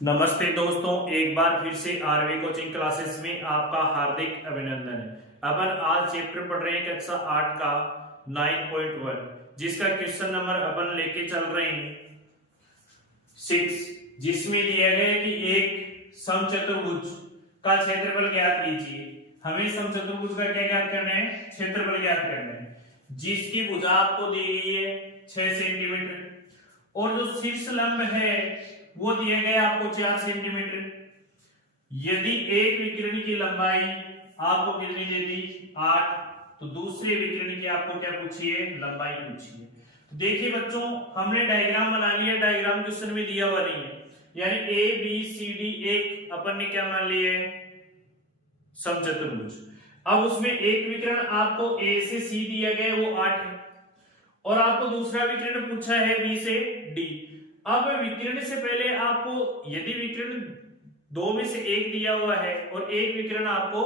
नमस्ते दोस्तों, एक बार फिर से आरवी कोचिंग क्लासेस में आपका हार्दिक अभिनंदन है। अपन आज चैप्टर पढ़ रहे हैं कक्षा 8 का 9.1, जिसका क्वेश्चन नंबर अपन लेके चल रहे हैं 6, जिसमें दिया गया है कि एक समचतुर्भुज का क्षेत्रफल ज्ञात कीजिए। हमें समचतुर्भुज का क्या ज्ञात करना है? क्षेत्रफल ज्ञात करना है, जिसकी भुजा आपको दी गई है 6 सेंटीमीटर और जो शीर्ष लंब है वो दिया गया आपको 4 सेंटीमीटर। यदि एक विकिरण की लंबाई आपको कितनी दे दी? 8, तो दूसरे विकिरण की आपको क्या पूछिए? लंबाई पूछिए। देखिए बच्चों, हमने डायग्राम बना लिया, डायग्राम क्वेश्चन में दिया हुआ नहीं है, यानी ए बी सी डी एक अपन ने क्या मान लिया है? समचतुर्भुज। अब उसमें एक विकिरण आपको ए से सी दिया गया है, वो 8 है, और आपको दूसरा विकिरण पूछा है बी से डी। अब विकिरण से पहले आपको, यदि विकिरण दो में से एक दिया हुआ है और एक विकिरण आपको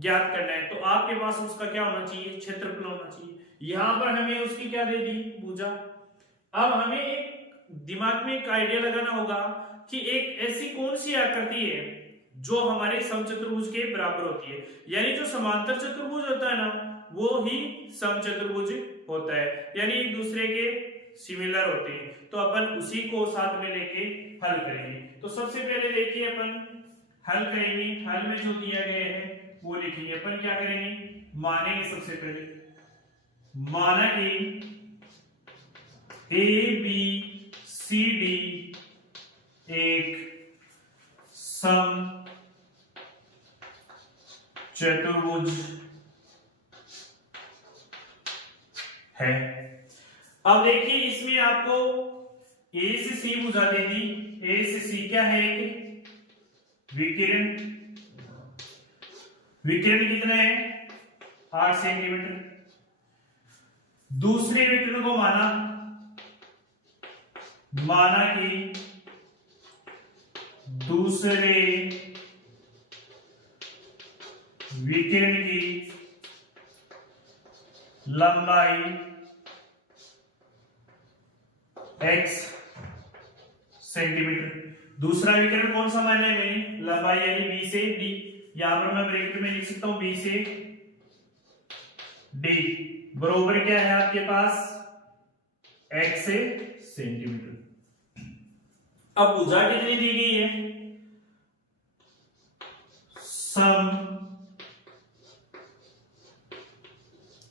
ज्ञात करना है, तो आपके पास उसका क्या होना चाहिए? क्षेत्रफल होना चाहिए। यहां पर हमें उसकी क्या दे दी? भुजा। अब हमें एक दिमाग में एक आइडिया लगाना होगा कि एक ऐसी कौन सी आकृति है जो हमारे समचतुर्भुज के बराबर होती है, यानी जो समांतर चतुर्भुज होता है ना, वो ही समचतुर्भुज होता है, यानी एक दूसरे के सिमिलर होते हैं। तो अपन उसी को साथ में लेके हल करेंगे। तो सबसे पहले देखिए अपन हल करेंगे। हल में जो दिया गया है वो लिखेंगे। अपन क्या करेंगे? मानेंगे सबसे पहले, माना कि ए बी सी डी एक सम चतुर्भुज है। अब देखिए, इसमें आपको ए से सी भुजा दे दी। ए से सी क्या है? एक विकिरण। विकिरण कितना है? 8 सेंटीमीटर। दूसरे विकिरण को माना कि दूसरे विकिरण की लंबाई x सेंटीमीटर। दूसरा विकिरण कौन सा माना है मैंने? लंबाई, यानी b से d। यहां पर मैं ब्रैकेट में लिख सकता हूं b से d बरोबर क्या है आपके पास? x से सेंटीमीटर। अब भुजा कितनी दी गई है? सम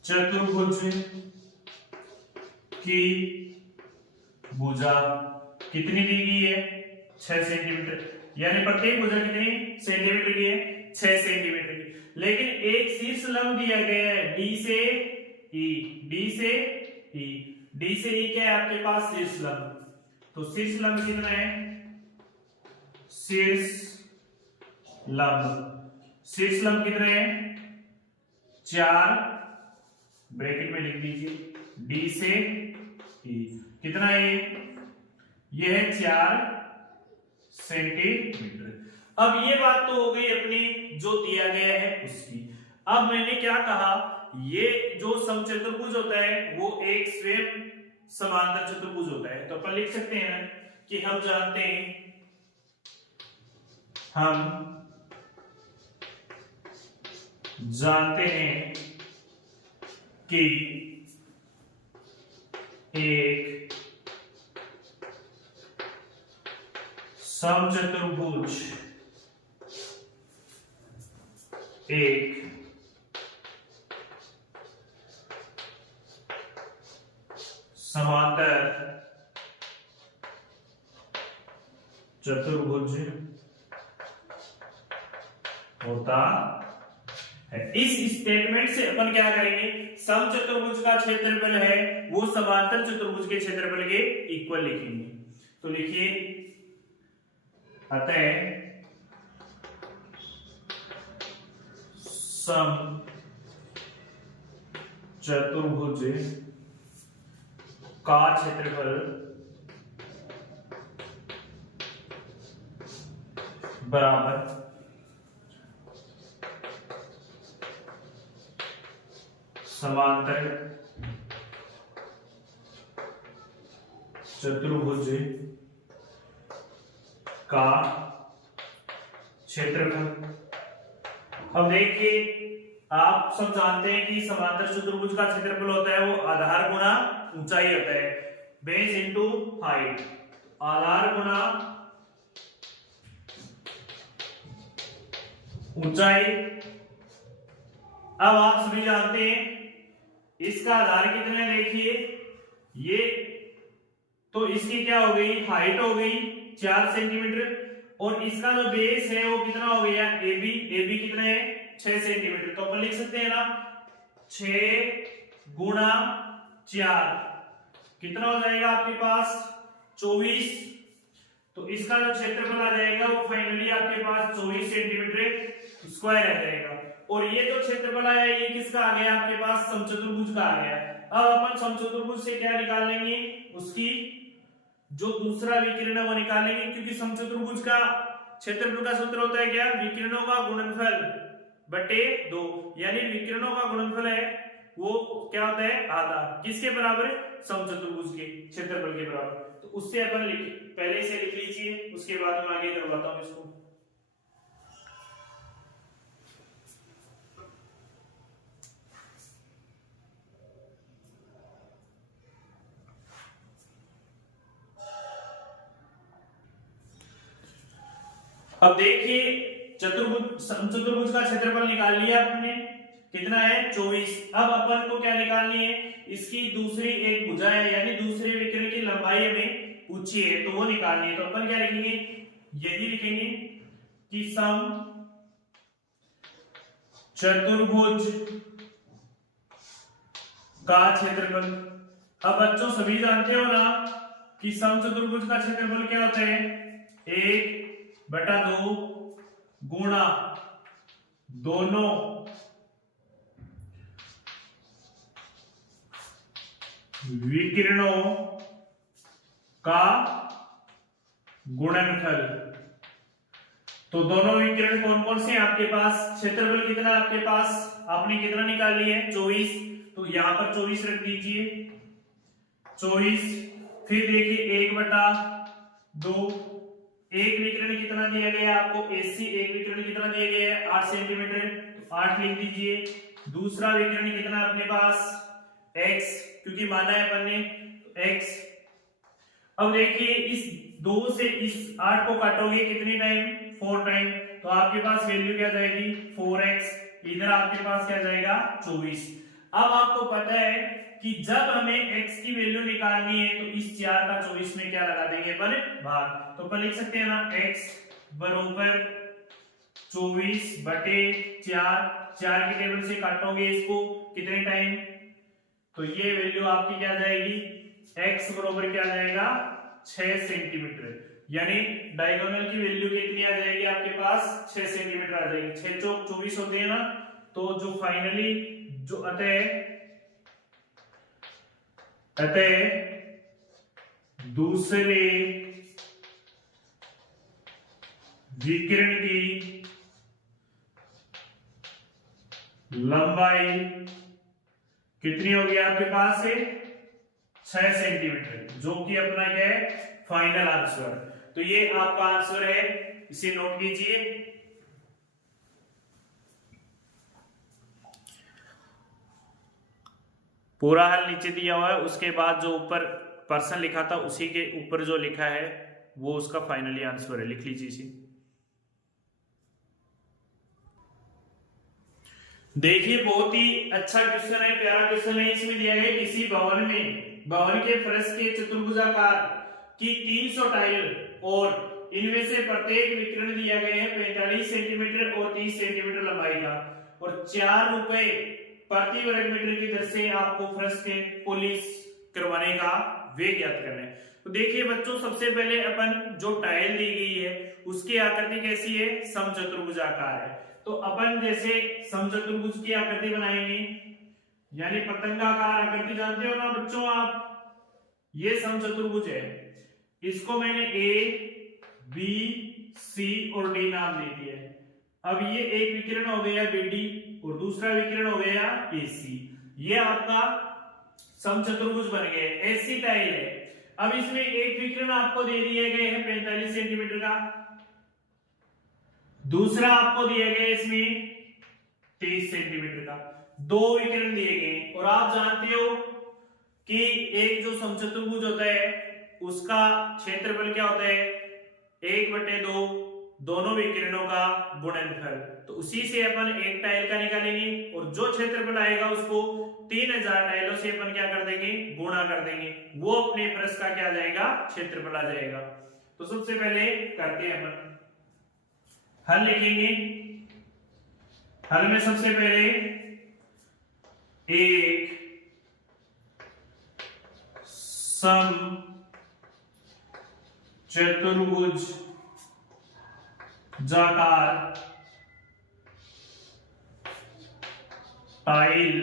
चतुर्भुज की भुजा कितनी दी गई है? 6 सेंटीमीटर। यानी प्रत्येक भुजा कितनी सेंटीमीटर की है? 6 सेंटीमीटर की। लेकिन एक शीर्ष लंब दिया गया है डी से ई। डी से ई, डी से ई क्या है आपके पास? शीर्ष लंब। तो शीर्ष लंब कितना है? शीर्ष लंब कितना है? 4, ब्रैकेट में लिख दीजिए, डी से ई कितना है? ये है 4 सेंटीमीटर। अब ये बात तो हो गई अपनी जो दिया गया है उसकी। अब मैंने क्या कहा? ये जो समचतुर्भुज होता है वो एक स्वयं समांतर चतुर्भुज होता है। तो अपन लिख सकते हैं ना कि हम जानते हैं कि एक समचतुर्भुज एक समांतर चतुर्भुज होता है। इस स्टेटमेंट से अपन क्या करेंगे? समचतुर्भुज का क्षेत्रफल है वो समांतर चतुर्भुज के क्षेत्रफल के इक्वल लिखेंगे। तो लिखिए, अतः सम चतुर्भुज का क्षेत्रफल बराबर समांतर चतुर्भुज का क्षेत्रफल। अब देखिए आप सब जानते हैं कि समांतर चतुर्भुज का क्षेत्रफल होता है वो आधार गुणा ऊंचाई होता है, बेस इनटू हाइट। आधार गुणा ऊंचाई। अब आप सभी जानते हैं इसका आधार कितना है, देखिए ये तो इसकी क्या हो गई, हाइट हो गई 4 सेंटीमीटर, और इसका जो बेस है वो कितना हो गया, AB। AB कितना है 6 सेंटीमीटर। तो अपन लिख सकते हैं ना 6 गुणा 4 कितना हो जाएगा आपके पास 24। तो इसका जो क्षेत्रफल आ जाएगा वो फाइनली आपके पास 24 सेंटीमीटर स्क्वायर आ जाएगा। और ये जो क्षेत्रफल आया ये किसका आ गया आपके पास, समचतुर्भुज का आ गया। अब अपन समचतुर्भुज से क्या निकाल लेंगे, उसकी जो दूसरा विकिरण है वो निकालेंगे, क्योंकि समचतुर्भुज का क्षेत्रफल का सूत्र होता है क्या, विकिरणों का गुणनफल बटे 2, यानी विकिरणों का गुणनफल है वो क्या होता है आधा, किसके बराबर है, समचतुर्भुज के क्षेत्रफल के बराबर। तो उससे अपन पहले से लिख लीजिए, उसके बाद मैं आगे करवाता हूं इसको। अब देखिए समचतुर्भुज का क्षेत्रफल निकाल लिया आपने, कितना है 24। अब अपन को क्या निकालनी है, इसकी दूसरी एक भुजा है, यानी दूसरे विकर्ण की लंबाई हमें पूछी है तो वो निकालनी है। तो अपन क्या लिखेंगे, यदि लिखेंगे कि सम चतुर्भुज का क्षेत्रफल। अब बच्चों सभी जानते हो ना कि समचतुर्भुज का क्षेत्रफल क्या होता है, 1/2 गुणा दोनों विकिरणों का गुणनफल। तो दोनों विकिरण कौन कौन से हैं आपके पास, क्षेत्रफल कितना आपके पास, आपने कितना निकाल लिया है 24, तो यहां पर 24 रख दीजिए 24। फिर देखिए 1/2, एक विकिरण कितना दिया गया आपको AC, एक विकिरण कितना दिया गया है 8 सेंटीमीटर, तो 8 लिख दीजिए। दूसरा विकिरण कितना अपने पास X, क्योंकि माना है अपन ने X। अब देखिए इस 2 से इस 8 को काटोगे कितने टाइम, 4 टाइम, तो आपके पास वैल्यू क्या जाएगी 4x, इधर आपके पास क्या जाएगा 24। अब आपको पता है कि जब हमें x की वैल्यू निकालनी है तो इस 4 का 24 में क्या लगा देंगे अपन, भाग। तो अपन लिख सकते हैं ना x बराबर 24/4, 4 की टेबल से काटोगे इसको कितने टाइम, तो ये वैल्यू आपकी क्या जाएगी, x बराबर क्या जाएगा 6 सेंटीमीटर, यानी डायगोनल की वैल्यू कितनी आ जाएगी आपके पास 6 सेंटीमीटर आ जाएगी। 6 चौक 24 होते हैं ना, तो जो फाइनली जो अतः दूसरे विकिरण की लंबाई कितनी होगी आपके पास से 6 सेंटीमीटर, जो कि अपना क्या है फाइनल आंसर। तो ये आपका आंसर है, इसे नोट कीजिए। पूरा हल नीचे दिया हुआ है, उसके बाद जो ऊपर पर्सन लिखा था उसी के ऊपर जो लिखा है वो उसका फाइनली आंसर है, लिख लीजिए इसे। देखिए बहुत ही अच्छा क्वेश्चन है, प्यारा क्वेश्चन है। इसमें दिया गया किसी भवन के फर्श के चतुर्भुजाकार की 300 टाइल और इनमें से प्रत्येक विकिरण दिया गया है 45 सेंटीमीटर और 30 सेंटीमीटर लंबाई का, और 4 रुपए प्रति वर्ग मीटर की दर से आपको फर्श के पॉलिश करवाने का व्यय ज्ञात करना है। तो देखिए बच्चों सबसे पहले अपन जो टाइल दी गई है उसकी आकृति कैसी है, समचतुर्भुजाकार है। तो अपन जैसे समचतुर्भुज की आकृति बनाएंगे, यानी पतंगाकार आकृति जानते हो ना बच्चों आप, ये समचतुर्भुज है। इसको मैंने A, B, C और D नाम दे दिया है। अब ये एक विकिरण हो गया BD और दूसरा विकिरण हो गया AC, ये आपका समचतुर्भुज बन गया, ऐसी टाइल है। अब इसमें एक विकिरण आपको दे दिए गए हैं 45 सेंटीमीटर का, दूसरा आपको दिया गया इसमें 30 सेंटीमीटर का, दो विकिरण दिए गए। और आप जानते हो कि एक जो समचतुर्भुज होता है उसका क्षेत्रफल क्या होता है, 1/2 दोनों विकिरणों का गुणनफल। तो उसी से अपन एक टाइल का निकालेंगे और जो क्षेत्रफल आएगा उसको 3000 टाइलों से अपन क्या कर देंगे, गुणा कर देंगे, वो अपने पृष्ठ का क्या आ जाएगा, क्षेत्रफल आ जाएगा। तो सबसे पहले करते हैं अपन हल लिखेंगे। हल में सबसे पहले एक समचतुर्भुज जाकार टाइल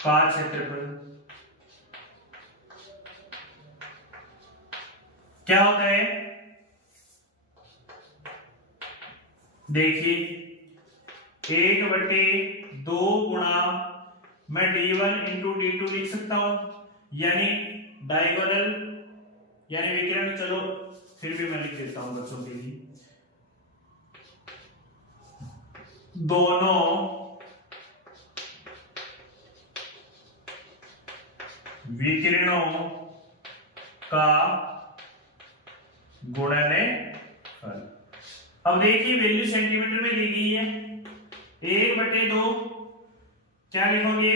का क्षेत्रफल क्या होता है, देखिए 1/2 गुणा मैं d1 इंटू d2 लिख सकता हूं, यानी डायगोनल यानी विकिरण, चलो फिर भी मैं लिख देता हूं बच्चों के लिए, दोनों विकिरणों का गुणनफल। अब देखिए वैल्यू सेंटीमीटर में दी गई है, 1/2 क्या लिखोगे,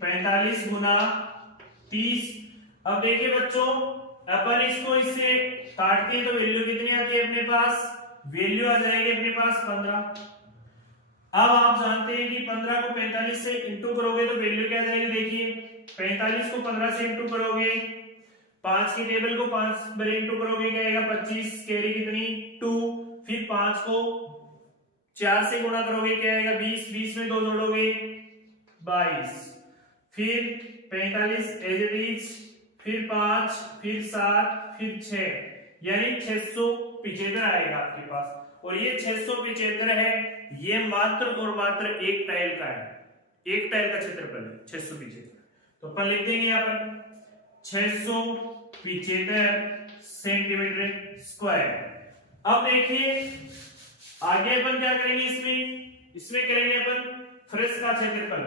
45 गुना 30। अब देखिए बच्चों अपन इसको इससे काटते हैं तो वैल्यू कितनी आती है अपने पास, वैल्यू आ जाएगी अपने पास 15। अब आप जानते हैं कि 15 को 45 से इंटू करोगे तो वैल्यू क्या आ जाएगी, देखिए 45 को 15 से इंटू करोगे, 5 की टेबल को 5 बार इंटू करोगे क्या आएगा 25, कैरी कितनी 2, फिर 5 को 4 से गुणा करोगे क्या आएगा 20, 20 में 2 जोड़ोगे 22, फिर 45 एज इट इज, फिर 5, फिर 7, फिर 6, यानी 675 आएगा आपके पास। और ये 675 है, ये मात्र और मात्र एक टाइल का है, एक टाइल का क्षेत्रफल है 675। तो अपन लिख देंगे यहाँ पर 675 सेंटीमीटर स्क्वायर। अब देखिए आगे अपन क्या करेंगे, इसमें करेंगे अपन फर्श का क्षेत्रफल,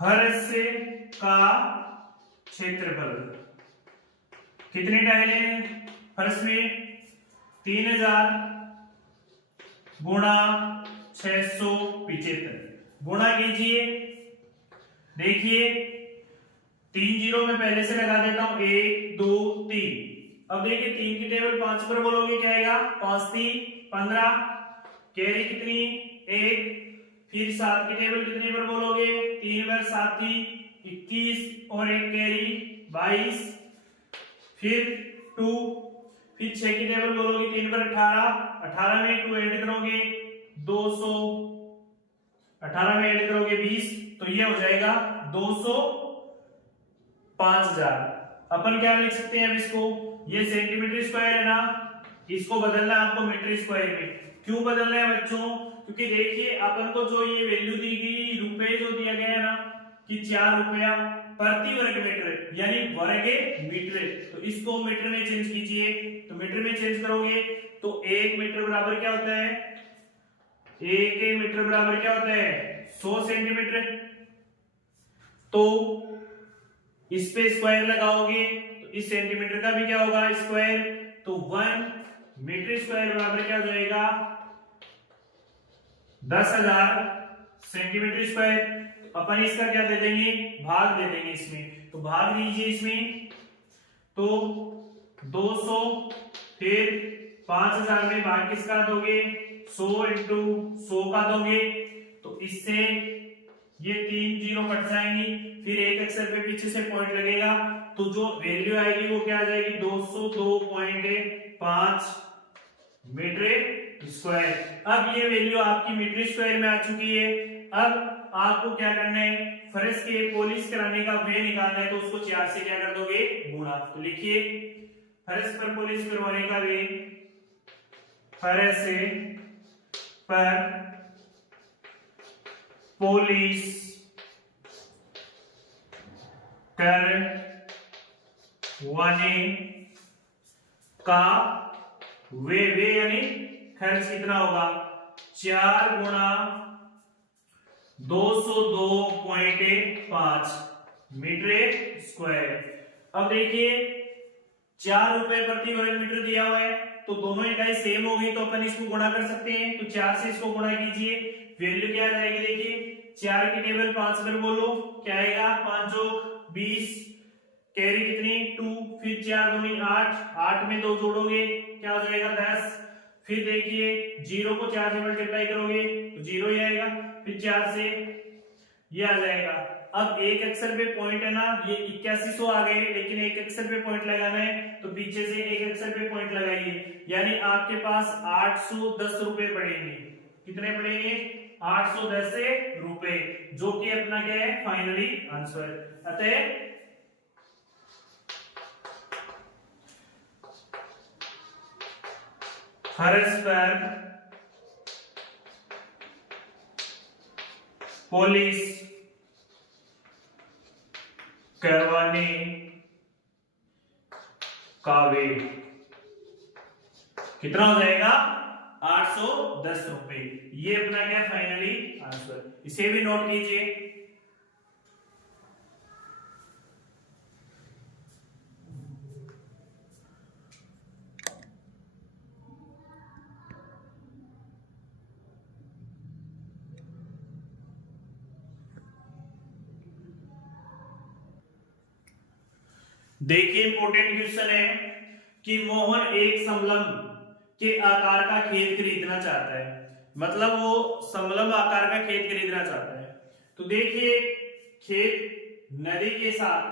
फर्श का क्षेत्रफल कितनी टाइलें हैं फर्श में, 3000 गुणा 675 गुणा कीजिए, देखिए 3 जीरो में पहले से लगा देता हूं, 1 2 3। अब देखिए 3 की टेबल 5 पर बोलोगे क्या आएगा, 5 3 15, कैरी कितनी 1, फिर 7 की टेबल कितने पर बोलोगे, 3 बार 7 थी 21 और 1 कैरी 22, फिर 2, फिर 6 की टेबल बोलोगे 3 पर 18, 18 में 2 ऐड करोगे 200, 18 में ऐड करोगे 20, तो ये हो जाएगा 205,000। अपन क्या लिख सकते हैं अब इसको, ये सेंटीमीटर स्क्वायर है ना, इसको बदलना है आपको मीटर स्क्वायर में। क्यों बदलना है बच्चों, क्योंकि देखिए अपन को जो ये वैल्यू दी गई, रुपए जो दिया गया है ना कि 4 रुपया प्रति वर्ग मीटर यानी वर्ग मीटर, तो इसको मीटर में चेंज कीजिए। तो मीटर में चेंज करोगे तो 1 मीटर बराबर क्या होता है, 1 मीटर बराबर क्या होता है 100 सेंटीमीटर। तो इस पे स्क्वायर लगाओगे तो इस सेंटीमीटर का भी क्या होगा स्क्वायर, तो 1 मीटर स्क्वायर बराबर क्या हो जाएगा 10,000 सेंटीमीटर स्क्वायर। तो अपन इसका क्या दे देंगे, भाग दे देंगे इसमें, तो भाग दीजिए इसमें, तो 200 फिर 5,000 में भाग किसका दोगे, 100 इंटू 100 का दोगे, तो इससे ये 3 जीरो कट जाएंगी, फिर एक अक्षर पे पीछे से पॉइंट लगेगा, तो जो वैल्यू आएगी वो क्या आ जाएगी 202.5 मीटर स्क्वायर। अब ये वैल्यू आपकी मीटर स्क्वायर में आ चुकी है। अब आपको क्या करना है, फर्श के पॉलिश कराने का वे निकालना है, तो उसको 4 से क्या कर दोगे गुणा। तो लिखिए फर्श पर पॉलिश करवाने का वे, फर्श पर पॉलिश करवाने का वे यानी खर्च कितना होगा 4 गुणा 202.5 मीटर स्क्वायर। अब देखिए 4 रुपए प्रति वर्ग मीटर दिया हुआ है तो दोनों इकाई सेम होगी तो अपन इसको गुणा कर सकते हैं। तो 4 से इसको गुणा कीजिए, वैल्यू क्या आ जाएगी देखिए 4 की टेबल 5 पर बोलो क्या आएगा 5 20 कैरी कितनी 2 फिर 4 दूनी 8 8 में 2 जोड़ोगे क्या हो जाएगा 10। फिर देखिए 0 को 4 से मल्टीप्लाई करोगे तो 0 ही आएगा, फिर 4 से ये आ जाएगा। अब एक अक्षर पे पॉइंट है ना ये 8100 आ गए, लेकिन एक अक्षर पे पॉइंट लगाना है तो पीछे से एक अक्षर पे पॉइंट लगाइए, यानी आपके पास 810 रुपए पड़ेंगे। कितने पड़ेंगे 810 रुपए, जो कि अपना क्या है फाइनली आंसर। अतः फर्श पर पॉलिश करवाने का वेट कितना हो जाएगा 810 रुपए। ये अपना क्या फाइनली आंसर, इसे भी नोट कीजिए। देखिए इंपॉर्टेंट क्वेश्चन है कि मोहन एक समलंब के आकार का खेत खरीदना चाहता है, मतलब वो समलंब आकार का खेत खरीदना चाहता है। तो देखिए खेत नदी के साथ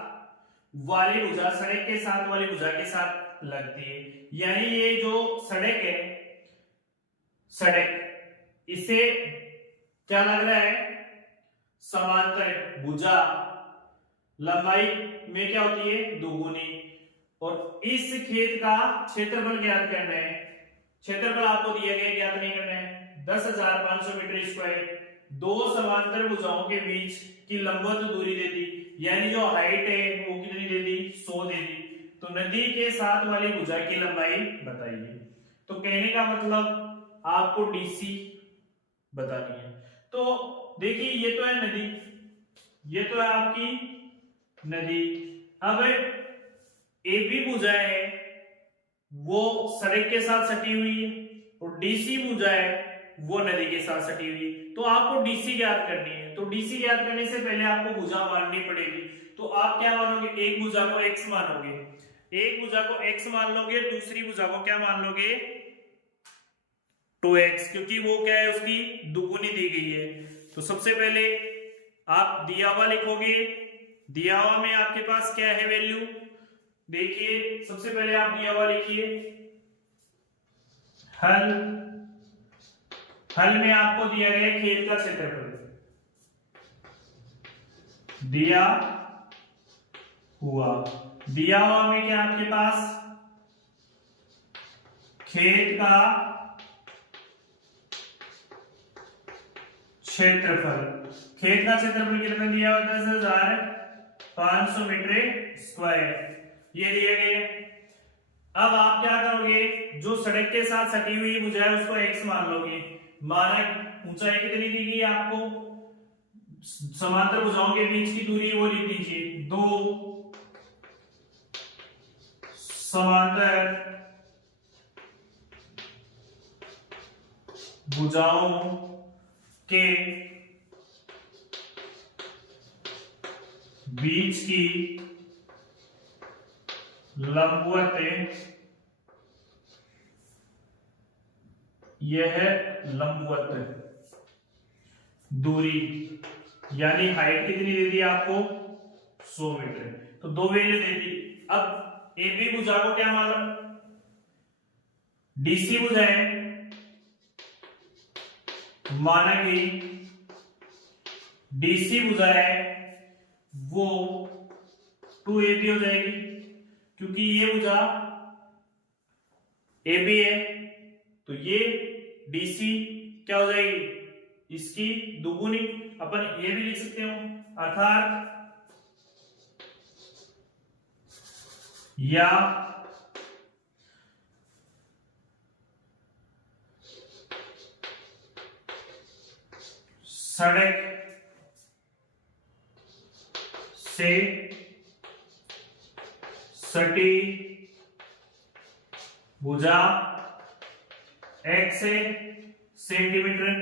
वाली भुजा सड़क के साथ वाली भुजा के साथ लगती है, यानी ये जो सड़क है सड़क इसे क्या लग रहा है समांतर भुजा लंबाई में क्या होती है दोगुनी। और इस खेत का क्षेत्रफल ज्ञात करना है, क्षेत्रफल आपको दिया गया ज्ञात नहीं करना है 10,500 मीटर स्क्वायर। दो समांतर भुजाओं के बीच की लंबवत दूरी दे दी, यानी जो हाइट है वो कितनी दे दी 100 दे दी। तो नदी के साथ वाली भुजा की लंबाई बताइए। तो कहने का मतलब आपको डीसी बतानी है। तो देखिए ये तो है नदी, ये तो है आपकी नदी। अब एबी भुजा है वो सड़क के साथ सटी हुई है और डीसी भुजा है वो नदी के साथ सटी हुई। तो आपको डीसी ज्ञात करनी है, तो डीसी ज्ञात करने से पहले आपको भुजा माननी पड़ेगी। तो आप क्या मानोगे एक भुजा को x मानोगे, एक भुजा को x मान लोगे, दूसरी भुजा को क्या मान लोगे 2x, क्योंकि वो क्या है उसकी दुगुनी दी गई है। तो सबसे पहले आप दिया हुआ लिखोगे, दिया हुआ में आपके पास क्या है वैल्यू देखिए सबसे पहले आप दिया हुआ लिखिए हल, हल में आपको दिया गया खेत का क्षेत्रफल दिया हुआ, दिया हुआ में क्या आपके पास खेत का क्षेत्रफल, खेत का क्षेत्रफल कितना दिया हुआ 10,500 मीटर स्क्वायर ये दिए गए। अब आप क्या करोगे जो सड़क के साथ सटी हुई भुजा है उसको x मान लोगे, मानक ऊंचाई कितनी दी गई आपको, समांतर भुजाओं के बीच की दूरी वो लिख दीजिए 2 समांतर भुजाओं के बीच की लंबवत यह लंबवत दूरी यानी हाइट कितनी दे दी आपको 100 मीटर। तो दो वैल्यू दे दी। अब एबी भुजा को क्या मालूम डीसी भुजा है माना कि डीसी भुजा है वो 2AB हो जाएगी, क्योंकि ये भुजा AB है तो ये DC क्या हो जाएगी इसकी दुगुनी। अपन ये भी लिख सकते हो, अर्थात या सड़क से सटी भुजा x सेंटीमीटर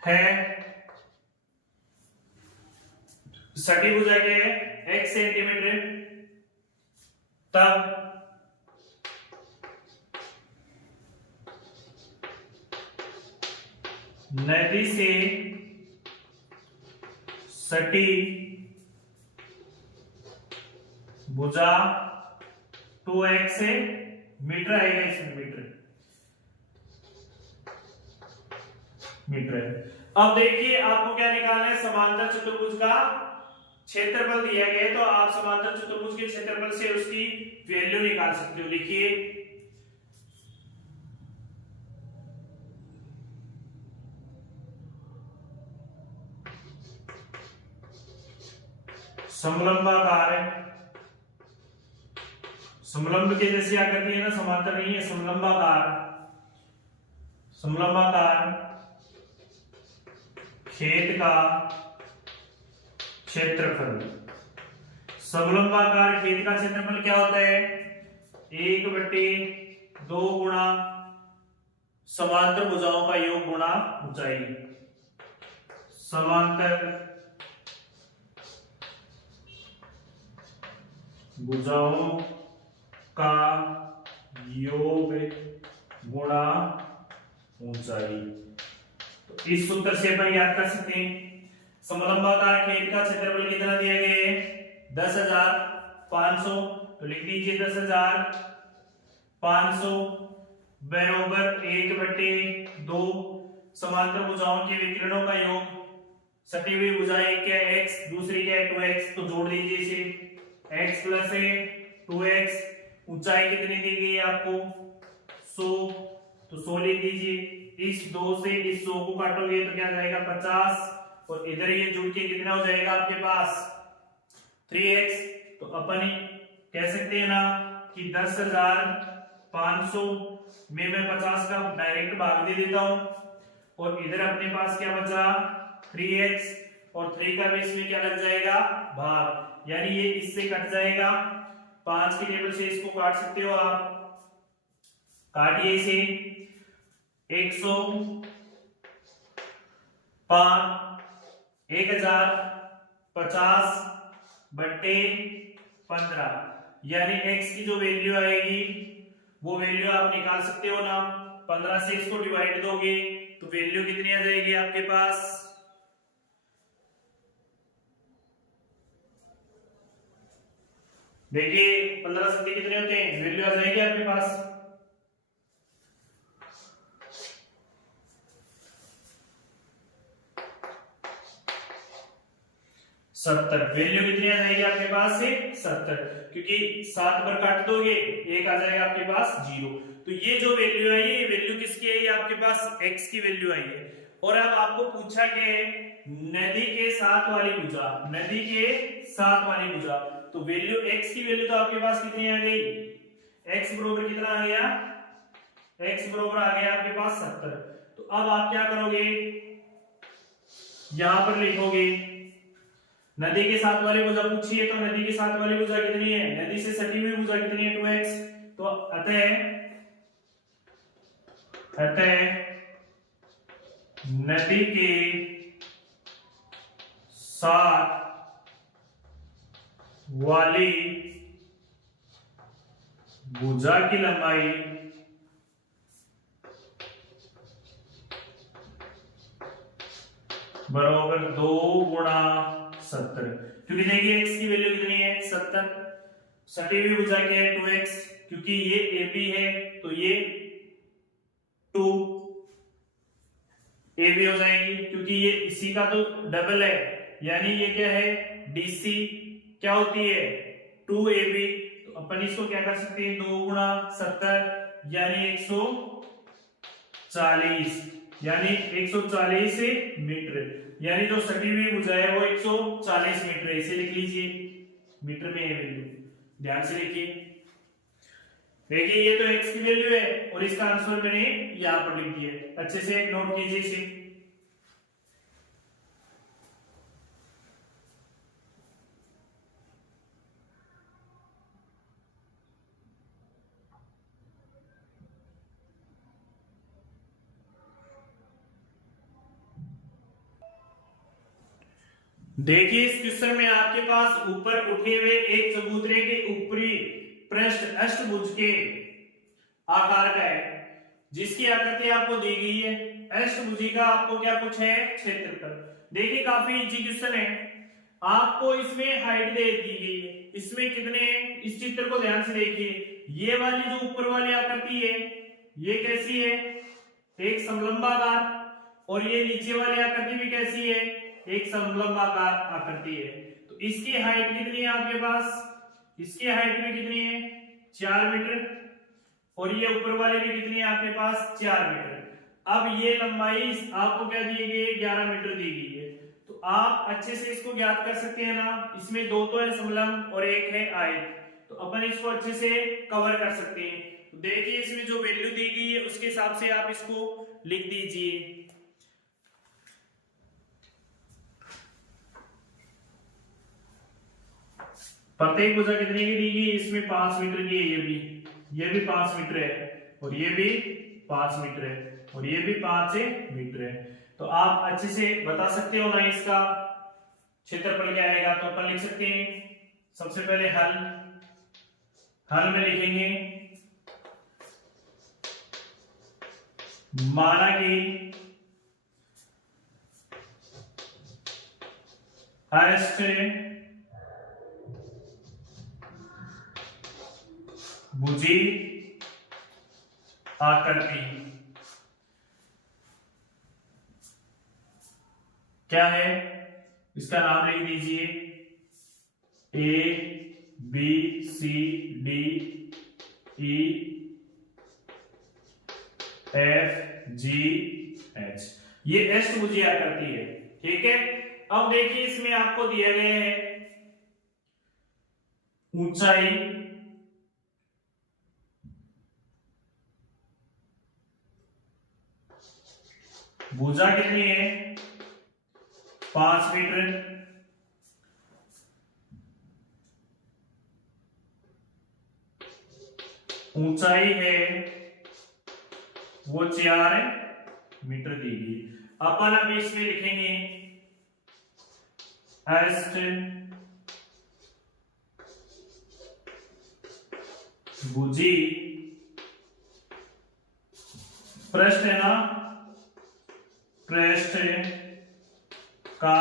है। सटी भुजा के x सेंटीमीटर, तब नदी से सटी भुजा 2x मीटर आएगा, इसमें मीटर। अब देखिए आपको क्या निकालना है, समांतर चतुर्भुज का क्षेत्रफल दिया गया है, तो आप समांतर चतुर्भुज के क्षेत्रफल से उसकी वैल्यू निकाल सकते हो। लिखिए समलंबाकार, समलंब के जैसी आकृति है ना, समांतर नहीं है, समलंबाकार, समलंबाकार खेत का क्षेत्रफल। समलंबाकार खेत का क्षेत्रफल क्या होता है, 1/2 गुणा समांतर भुजाओं का योग गुणा ऊंचाई। समांतर भुजाओं का योग गुणा ऊंचाई। तो इस सूत्र से अपन याद कर सकते हैं, समलंबाकार खेत का क्षेत्रफल कितना दिया गया है, 10,500। तो लिख लीजिए 10,500 बराबर 1/2 समांतर भुजाओं के विकिरणों का योग। सटी हुई भुजा एक क्या है x, दूसरी क्या है 2x, तो जोड़ दीजिए इसे, x प्लस 2x। ऊंचाई कितनी दी गई है आपको, 100, तो 100 लिख दीजिए। इस 2 से इस 100 को काटोगे तो क्या जाएगा 50, और इधर ये जुड़ के कितना हो जाएगा आपके पास 3x। तो अपन कह सकते हैं ना कि 10,500 में मैं 50 का डायरेक्ट भाग दे देता हूं, और इधर अपने पास क्या बचा 3x, और 3 का भी इसमें क्या लग जाएगा भाग, यानी ये इससे कट जाएगा। 5 के टेबल से इसको काट सकते हो आप, काटिए इसे। 1050/15, यानी x की जो वैल्यू आएगी वो वैल्यू आप निकाल सकते हो ना। 15 से इसको डिवाइड दोगे तो वैल्यू कितनी आ जाएगी आपके पास, देखिए 15 से कितने होते हैं, वैल्यू आ जाएगी आपके पास 70। वैल्यू कितनी आ जाएगी आपके पास से 70, क्योंकि 7 पर काट दोगे एक आ जाएगा आपके पास 0। तो ये जो वैल्यू आई है, ये वैल्यू किसकी आई है आपके पास, x की वैल्यू आई है। और अब आपको पूछा गया है नदी के साथ वाली भुजा, नदी के साथ वाली भुजा, तो वैल्यू x की वैल्यू तो आपके पास कितनी आ गई, x बराबर कितना आ गया, x बराबर आ गया आपके पास 70। तो अब आप क्या करोगे, यहां पर लिखोगे नदी के साथ वाली भुजा पूछी है, तो नदी के साथ वाली भुजा कितनी है, नदी से सटी हुई भुजा कितनी है 2x। तो अतः नदी के साथ वाली भुजा की लंबाई बराबर 2 गुणा 70, क्योंकि देखिए x की वैल्यू कितनी है 70, सटी हुई भुजा क्या है 2x, क्योंकि ये AB है तो ये 2 AB हो जाएगी, क्योंकि ये इसी का तो डबल है, यानी ये क्या है DC क्या होती है 2AB। तो अपन इसको क्या कर सकते हैं 2 गुणा 70 यानी 140, यानी 140 मीटर, यानी जो सटी हुई भुजा है वो 140 मीटर है, इसे लिख लीजिए मीटर में है वैल्यू। ध्यान से देखिए, देखिए ये तो x की वैल्यू है और इसका आंसर मैंने यहां पर लिख दिया है, अच्छे से नोट कीजिए इसे। देखिए इस क्वेश्चन में आपके पास ऊपर उठे हुए एक चबूतरे के ऊपरी पृष्ठ अष्टभुज के आकार का है, जिसकी आकृति आपको दी गई है। अष्टभुजी का आपको क्या पूछा है, क्षेत्रफल। देखिए काफी इजी क्वेश्चन है, आपको इसमें हाइट दे दी गई है, इसमें कितने हैं, इस चित्र को ध्यान से देखिए। ये वाली जो ऊपर वाली आकृति है ये कैसी है, एक समलंबाकार, और ये नीचे वाली आकृति भी कैसी है, एक समलंबाकार आकृति है। तो इसकी हाइट कितनी है आपके पास, इसकी हाइट भी कितनी है 4 मीटर, और ये ऊपर वाले भी कितनी है आपके पास 4 मीटर। अब ये लंबाई आपको क्या दी गई है, 11 मीटर दी गई है। तो आप अच्छे से इसको ज्ञात कर सकते हैं ना, इसमें दो तो है समलंब और एक है आयत, तो अपन इसको अच्छे से कवर कर सकते हैं। तो देखिए इसमें जो वैल्यू दी गई है उसके हिसाब से आप इसको लिख दीजिए। प्रत्येक भुजा कितने की दी गई, इसमें 5 मीटर की है, ये भी 5 मीटर है, और ये भी 5 मीटर है, और ये भी 5 मीटर है। तो आप अच्छे से बता सकते हो ना इसका क्षेत्रफल क्या आएगा। तो अपन लिख सकते हैं सबसे पहले हल में लिखेंगे, माना कि अष्ट भुजी आकृति क्या है, इसका नाम लिख दीजिए ABCDEFGH। ये अष्टभुजी आकृति है, ठीक है। अब देखिए इसमें आपको दिया गया है ऊंचाई, भुजा कितनी है 5 मीटर, ऊंचाई है वो 4 मीटर दी गई। अपन अब इसमें लिखेंगे अष्ट भुजी, पृष्ठ है ना, पृष्ठ का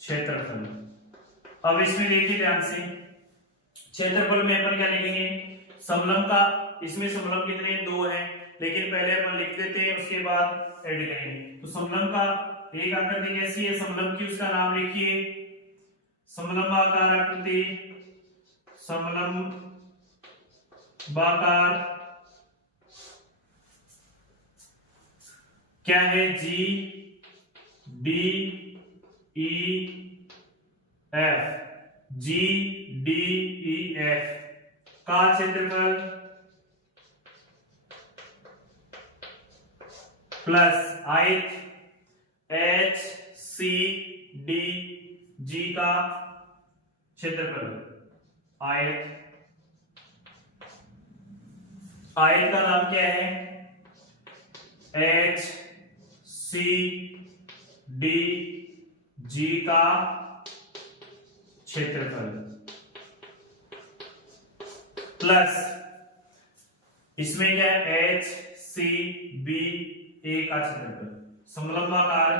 क्षेत्रफल। अब इसमें देखिए ध्यान से, क्षेत्रफल में अपन क्या लिखेंगे, समलंब का, इसमें समलंब कितने 2 हैं, लेकिन पहले अपन लिख देते हैं उसके बाद ऐड करेंगे। तो समलंब का एक आकृति कैसी है समलंब की, उसका नाम लिखिए समलंबाकार आकृति, समलंबाकार क्या है, GDEF का क्षेत्रफल प्लस आयत HCDG का क्षेत्रफल। आयत का नाम क्या है, HCDG का क्षेत्रफल प्लस इसमें क्या है HCBA का क्षेत्रफल। समलंबाकार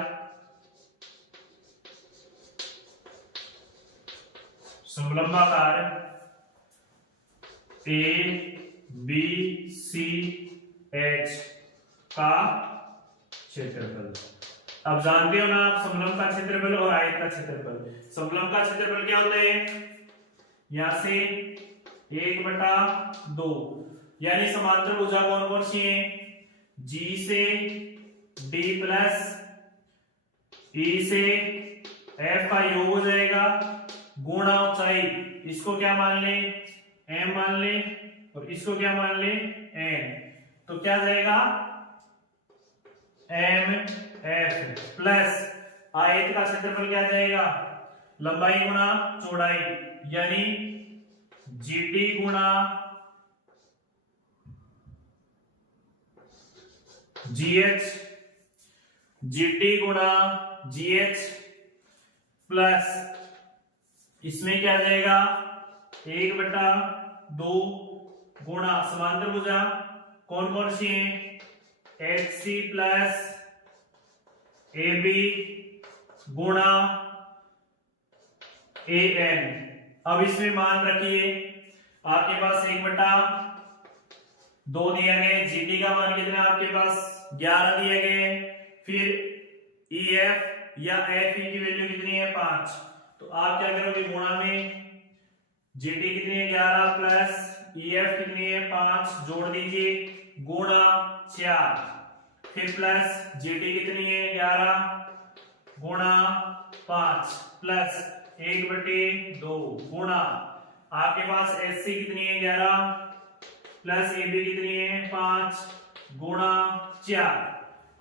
ABCH का क्षेत्रफल। अब जानते हो ना आप समलंब का क्षेत्रफल और आयत का क्षेत्रफल। समलंब का क्षेत्रफल क्या होता है, यहां से 1/2, यानी समांतर भुजा कौन कौन सी है, G से D प्लस E से F का योग हो जाएगा गुणा ऊंचाई, इसको क्या मान ले, m मान ले, और इसको क्या मान ले, n। तो क्या जाएगा, m f प्लस आयत का क्षेत्रफल क्या जाएगा, लंबाई गुणा चौड़ाई, यानी GD गुणा GH, GD गुणा GH प्लस इसमें क्या जाएगा, 1/2 गुणा समांतर भुजा कौन कौन सी है, HC प्लस AB गुणा AN। अब इसमें मान रखिए आपके पास 1/2 दिया गया, GD का मान कितना है आपके पास 11 दिए गए, फिर EF या FE की वैल्यू कितनी है 5। तो आप क्या करोगे, गुणा में GD कितनी है 11 प्लस EF कितनी है 5 जोड़ दीजिए, गुणा 4, फिर प्लस GD कितनी है 11 गुणा 5 प्लस 1/2 गुणा आपके पास SC कितनी है 11 प्लस AB कितनी है 5 गुणा 4।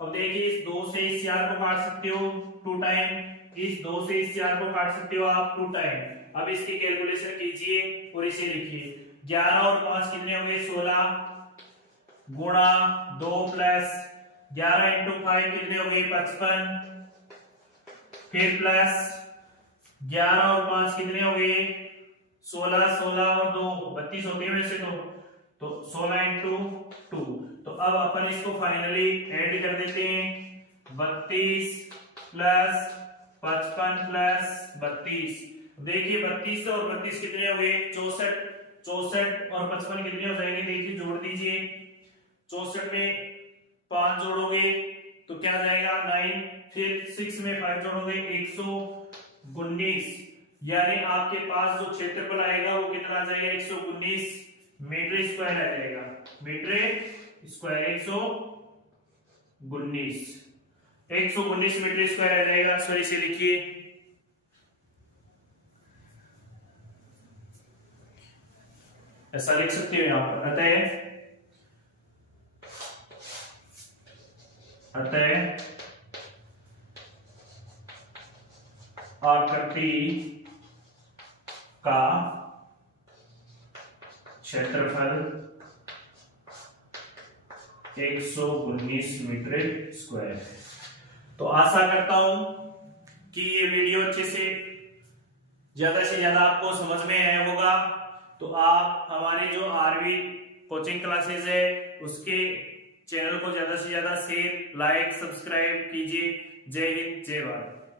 अब देखिए इस 2 से इस 4 को काट सकते हो 2 टाइम, इस 2 से इस 4 को काट सकते हो आप 2 टाइम। अब इसकी कैलकुलेशन कीजिए और इसे लिखिए, 11 और 5 कितने हो गए 16 गुणा 2 प्लस 11 इंटू 5 कितने हो गए 55, फिर प्लस 11 और 5 कितने हो गए 16, 16 और 2 32 हो गए वैसे तो 16 इंटू 2। तो अब अपन इसको फाइनली ऐड कर देते हैं, 32 प्लस 55 प्लस 32। देखिए 32 और 32 कितने हो गए 64, 64 और 55 कितने हो जाएंगे, देखिए जोड़ दीजिए, 64 में 5 जोड़ोगे तो क्या जाएगा 9, फिर 6 में 5 जोड़ोगे 119, यानी आपके पास जो क्षेत्रफल आएगा वो कितना आ जाएगा 119 मीटर स्क्वायर आ जाएगा, मीटर स्क्वायर 119 मीटर स्क्वायर आ जाएगा। सर इसे लिखिए, ऐसा लिख सकते हो यहां पर, अतः आकृति का क्षेत्रफल 119 मीटर स्क्वायर है। तो आशा करता हूं कि ये वीडियो अच्छे से ज्यादा आपको समझ में आया होगा। तो आप हमारे जो आरवी कोचिंग क्लासेस है उसके चैनल को ज्यादा से ज्यादा शेयर, लाइक, सब्सक्राइब कीजिए। जय हिंद, जय भारत।